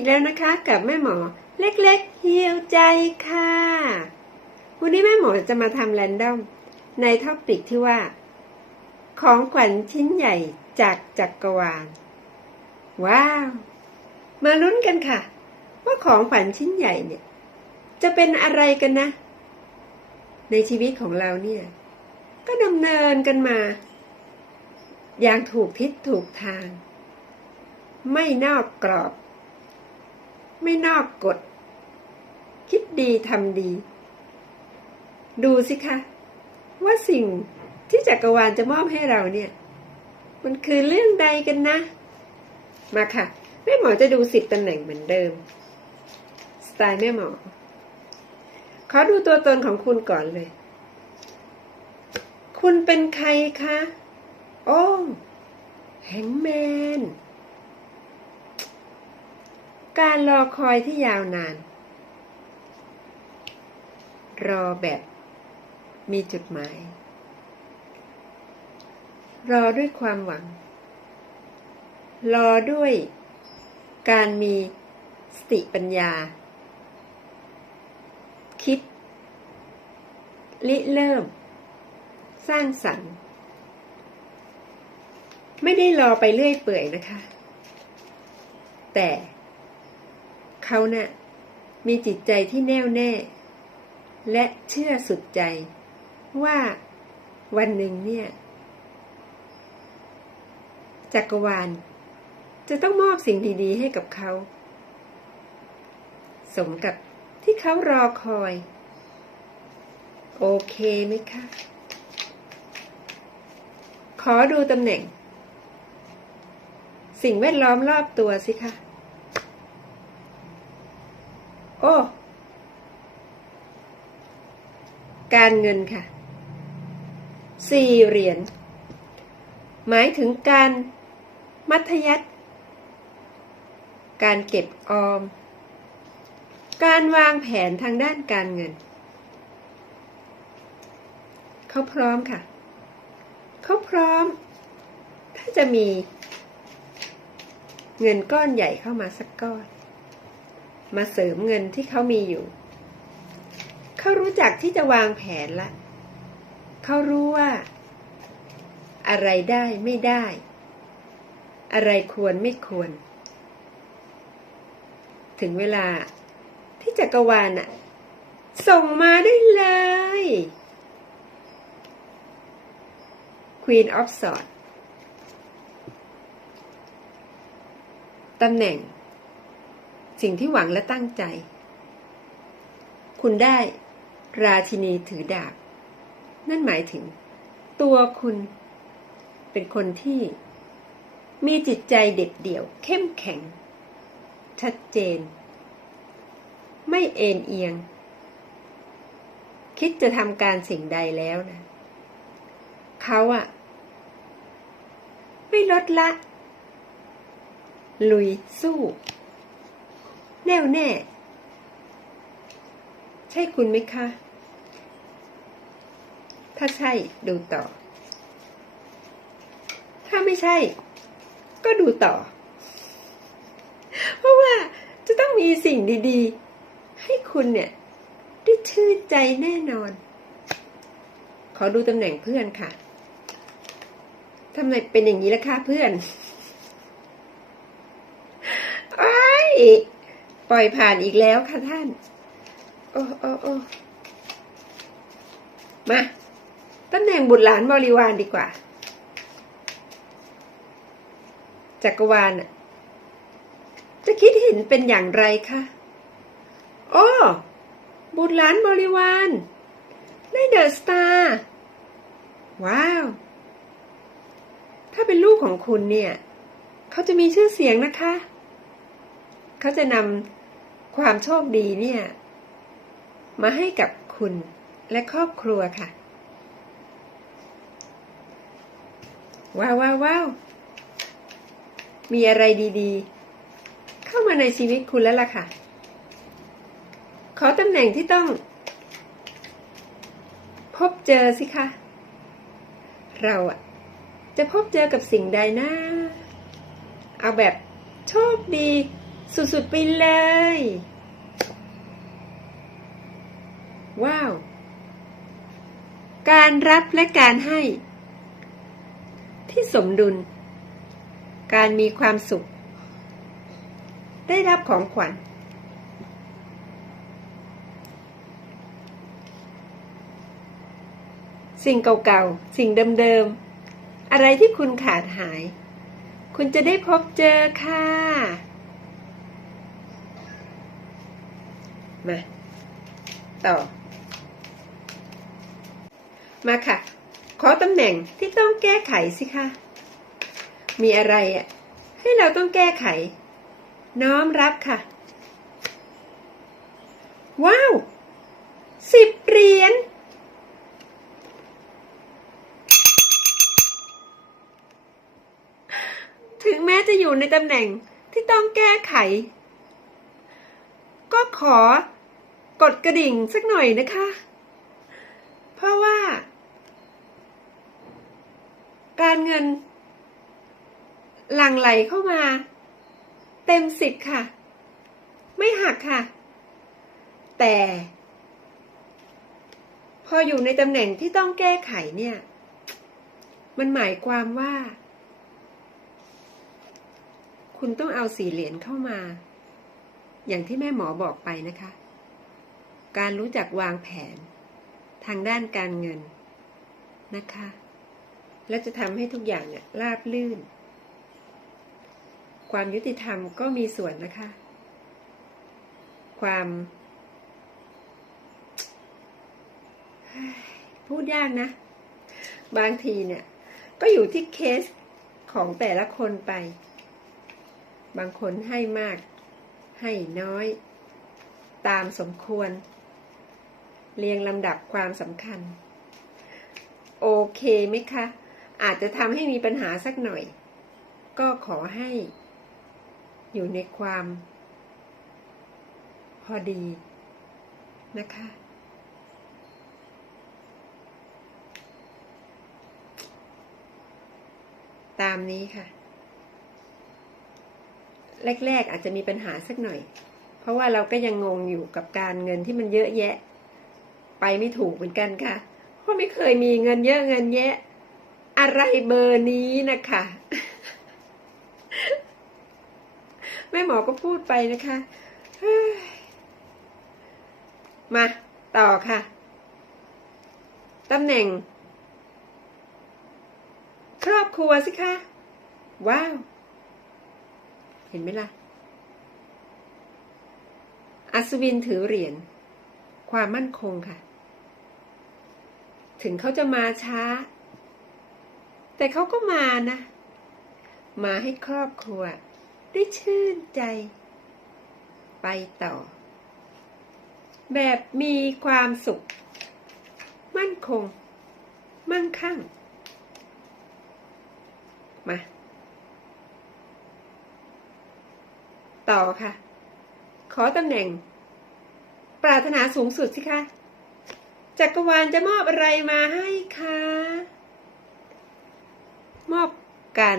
อีกแล้วนะคะกับแม่หมอเล็กๆฮิวใจค่ะ วันนี้แม่หมอจะมาทำแรนดอมในท็อปิกที่ว่า ของขวัญชิ้นใหญ่จากจักรวาล ว้าว มาลุ้นกันค่ะ ว่าของขวัญชิ้นใหญ่เนี่ย จะเป็นอะไรกันนะ ในชีวิตของเราเนี่ย ก็ดำเนินกันมา อย่างถูกทิศถูกทาง ไม่นอกกรอบ ไม่นอกกฎ คิดดีทำดี ดูสิคะ ว่าสิ่งที่จักรวาลจะมอบให้เราเนี่ย มันคือเรื่องใดกันนะ มาค่ะ แม่หมอจะดูสิบตำแหน่งเหมือนเดิม สไตล์แม่หมอ ขอดูตัวตนของคุณก่อนเลย คุณเป็นใครคะ โอ้แฮงแมน การรอคอยที่ยาวนาน รอแบบมีจุดหมาย รอด้วยความหวัง รอด้วยการมีสติปัญญา คิดริเริ่ม สร้างสรรค์ ไม่ได้รอไปเรื่อยเปื่อยนะคะ แต่ เขานะ่ะมีจิตใจที่แน่วแน่ และเชื่อสุดใจ ว่าวันหนึ่งเนี่ย จักรวาล จะต้องมอบสิ่งดีๆ ให้กับเขา สมกับที่เขารอคอย โอเคไหมคะ ขอดูตำแหน่ง สิ่งแวดล้อมรอบตัวสิคะ โอ้การเงินค่ะสี่เหรียญหมายถึงการมัธยัติการเก็บออม การวางแผนทางด้านการเงิน เขาพร้อมค่ะ เขาพร้อม ถ้าจะมีเงินก้อนใหญ่เข้ามาสักก้อน มาเสริมเงินที่เขามีอยู่ เขารู้จักที่จะวางแผนละ เขารู้ว่า อะไรได้ไม่ได้ อะไรควรไม่ควร ถึงเวลาที่จักรวาลน่ะ ส่งมาได้เลย Queen of Swords ตำแหน่ง สิ่งที่หวังและตั้งใจ คุณได้ราชินีถือดาบ นั่นหมายถึง ตัวคุณเป็นคนที่ มีจิตใจเด็ดเดี่ยว เข้มแข็ง ชัดเจน ไม่เอ็นเอียง คิดจะทำการสิ่งใดแล้วนะเขาอะไม่ลดละ ลุยสู้ น่วแน่ ใช่คุณไหมคะ ถ้าใช่ดูต่อ ถ้าไม่ใช่ ก็ดูต่อ เพราะว่าจะต้องมีสิ่งดีๆ ให้คุณเนี่ยได้ชื่นใจแน่นอน ขอดูตำแหน่งเพื่อนค่ะทำไมเป็นอย่างนี้ล่ะคะเพื่อน ไอ้ ปล่อยผ่านอีกแล้วค่ะท่าน โอ้โอ้โอ้มาตำแหน่งบุตรหลานบริวารดีกว่า จักรวาลน่ะจะคิดเห็นเป็นอย่างไรคะโอ้บุตรหลานบริวารได้เดอะสตาร์ว้าว ถ้าเป็นลูกของคุณเนี่ย เขาจะมีชื่อเสียงนะคะ เขาจะนำ ความโชคดีเนี่ย มาให้กับคุณและครอบครัวค่ะ ว้าวว้าววาวมีอะไรดีๆ เข้ามาในชีวิตคุณแล้วล่ะค่ะ ขอตำแหน่งที่ต้อง พบเจอสิคะเราอะจะพบเจอกับสิ่งใดนะ เอาแบบโชคดี สุดๆไปเลย ว้าว การรับและการให้ ที่สมดุล การมีความสุข ได้รับของขวัญ สิ่งเก่าๆ สิ่งเดิมๆ อะไรที่คุณขาดหาย คุณจะได้พบเจอค่ะ มา ต่อ มาค่ะ ขอตำแหน่งที่ต้องแก้ไขสิคะมีอะไรอะ ให้เราต้องแก้ไข น้อมรับค่ะ ว้าวสิบเหรียญถึงแม้จะอยู่ในตำแหน่งที่ต้องแก้ไข ขอกดกระดิ่งสักหน่อยนะคะ เพราะว่า การเงิน หลั่งไหลเข้ามา เต็มสิบค่ะ ไม่หักค่ะ แต่ พออยู่ในตำแหน่งที่ต้องแก้ไขเนี่ย มันหมายความว่า คุณต้องเอาสี่เหรียญเข้ามา อย่างที่แม่หมอบอกไปนะคะ การรู้จักวางแผน ทางด้านการเงินนะคะ และจะทำให้ทุกอย่างเนี่ยราบลื่น ความยุติธรรมก็มีส่วนนะคะ ความ พูดยากนะ บางทีเนี่ย ก็อยู่ที่เคสของแต่ละคนไป บางคนให้มาก ให้น้อย ตามสมควร เรียงลำดับความสำคัญ โอเคไหมคะ อาจจะทำให้มีปัญหาสักหน่อย ก็ขอให้ อยู่ในความ พอดีนะคะตามนี้ค่ะ แรก ๆ อาจจะมีปัญหาสักหน่อย เพราะว่าเราก็ยังงงอยู่กับการเงินที่มันเยอะแยะ ไปไม่ถูกเหมือนกันค่ะ เพราะไม่เคยมีเงินเยอะเงินแยะ อะไรเบอร์นี้นะคะแม่หมอก็พูดไปนะคะมาต่อค่ะตำแหน่ง ครอบครัวสิคะ ว้าว เห็นไหมล่ะ อัศวินถือเหรียญความมั่นคงค่ะ ถึงเขาจะมาช้า แต่เขาก็มานะ มาให้ครอบครัว ได้ชื่นใจ ไปต่อ แบบมีความสุข มั่นคง มั่งคั่ง มา ต่อค่ะ ขอตำแหน่ง ปรารถนาสูงสุดสิคะ จักรวาลจะมอบอะไรมาให้คะ มอบการ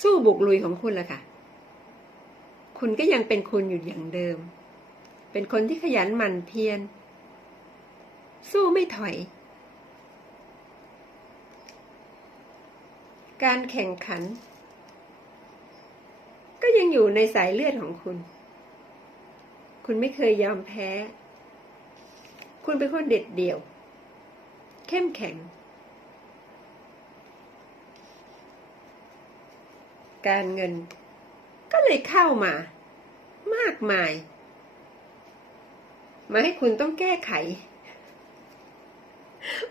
สู้บุกลุยของคุณละค่ะ คุณก็ยังเป็นคุณอยู่อย่างเดิม เป็นคนที่ขยันหมั่นเพียร สู้ไม่ถอย การแข่งขัน อยู่ในสายเลือดของคุณ คุณไม่เคยยอมแพ้ คุณเป็นคนเด็ดเดี่ยว เข้มแข็ง การเงิน ก็เลยเข้ามามากมาย มาให้คุณต้องแก้ไข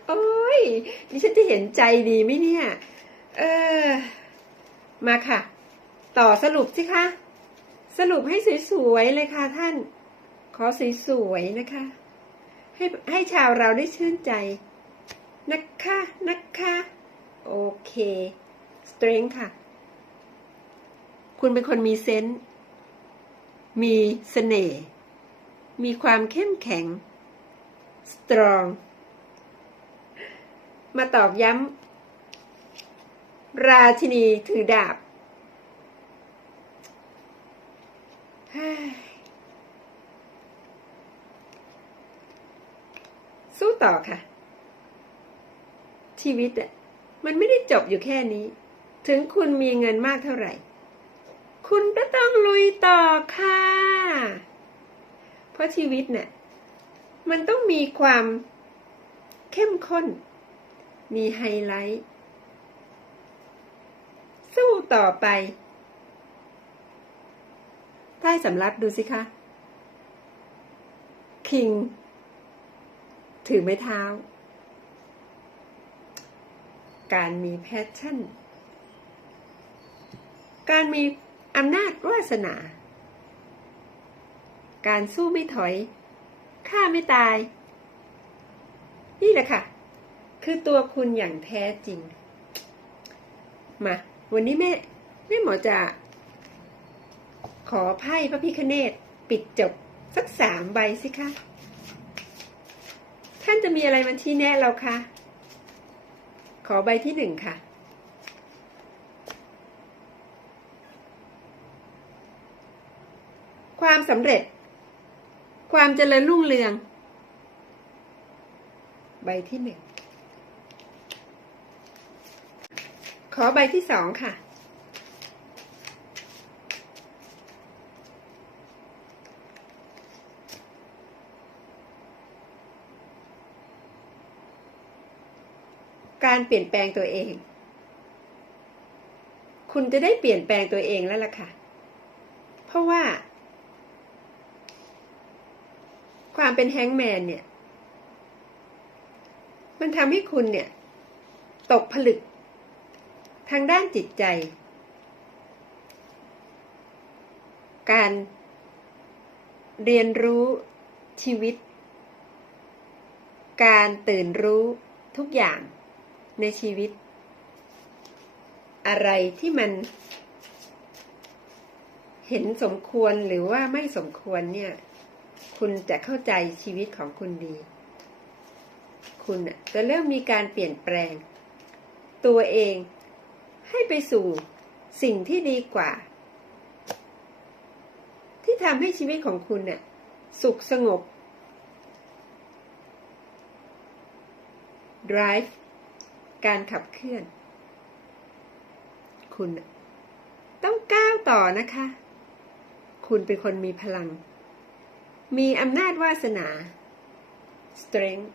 โอ้ยดิฉันจะเห็นใจดีไหมเนี่ย เออ มาค่ะ ต่อสรุปสิคะ สรุปให้สวยๆเลยค่ะท่าน ขอสวยๆนะคะ ให้ให้ชาวเราได้ชื่นใจ นะคะนะคะ โอเค strength ค่ะ คุณเป็นคนมีเซนส์มีเสน่ห์มีความเข้มแข็ง strong มาตอกย้ำ ราชินีถือดาบ เฮ้ย สู้ต่อค่ะ ชีวิตอะมันไม่ได้จบอยู่แค่นี้ ถึงคุณมีเงินมากเท่าไหร่ คุณก็ต้องลุยต่อค่ะ เพราะชีวิตเนี่ยมันต้องมีความเข้มข้น มีไฮไลท์ สู้ต่อไป ใต้สำรับดูสิคะ คิง ถือไม้เท้า การมีแพชชั่น การมีอำนาจวาสนา การสู้ไม่ถอยฆ่าไม่ตาย นี่แหละค่ะ คือตัวคุณอย่างแท้จริง มา วันนี้แม่แม่หมอจะ ขอไพ่พระพิคเนตปิดจบสักสามใบสิคะ ท่านจะมีอะไรมาชี้แนะเราคะขอใบที่หนึ่งค่ะ ความสำเร็จ ความเจริญรุ่งเรือง ใบที่หนึ่งขอใบที่สองค่ะ การเปลี่ยนแปลงตัวเอง คุณจะได้เปลี่ยนแปลงตัวเองแล้วล่ะค่ะ เพราะว่า ความเป็นแฮงแมนเนี่ย มันทำให้คุณเนี่ย ตกผลึก ทางด้านจิตใจ การเรียนรู้ชีวิต การตื่นรู้ทุกอย่าง ในชีวิต อะไรที่มัน เห็นสมควรหรือว่าไม่สมควรเนี่ย คุณจะเข้าใจชีวิตของคุณดี คุณจะเริ่มมีการเปลี่ยนแปลง ตัวเองให้ไปสู่สิ่งที่ดีกว่า ที่ทำให้ชีวิตของคุณเนี่ยสุขสงบ drive การขับเคลื่อน คุณต้องก้าวต่อนะคะ คุณเป็นคนมีพลัง มีอำนาจวาสนา strength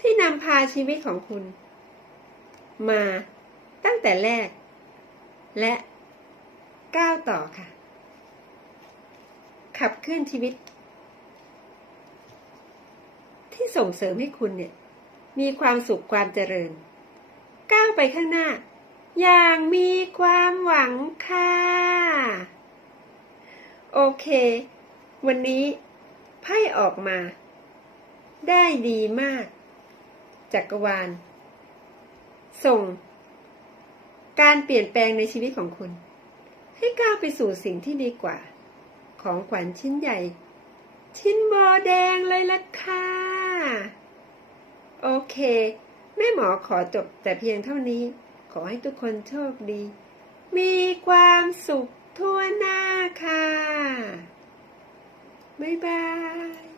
ที่นำพาชีวิตของคุณ มาตั้งแต่แรก และก้าวต่อค่ะ ขับเคลื่อนชีวิต ที่ ส่งเสริมให้คุณเนี่ย มีความสุขความเจริญ ก้าวไปข้างหน้า อย่างมีความหวังค่ะ โอเค วันนี้ไพ่ออกมา ได้ดีมาก จักรวาล ส่ง การเปลี่ยนแปลงในชีวิตของคุณ ให้ก้าวไปสู่สิ่งที่ดีกว่า ของขวัญชิ้นใหญ่ชิ้นโบแดงเลยล่ะค่ะ โอเค แม่หมอขอจบแต่เพียงเท่านี้ ขอให้ทุกคนโชคดี มีความสุขทั่วหน้าค่ะ บ๊ายบาย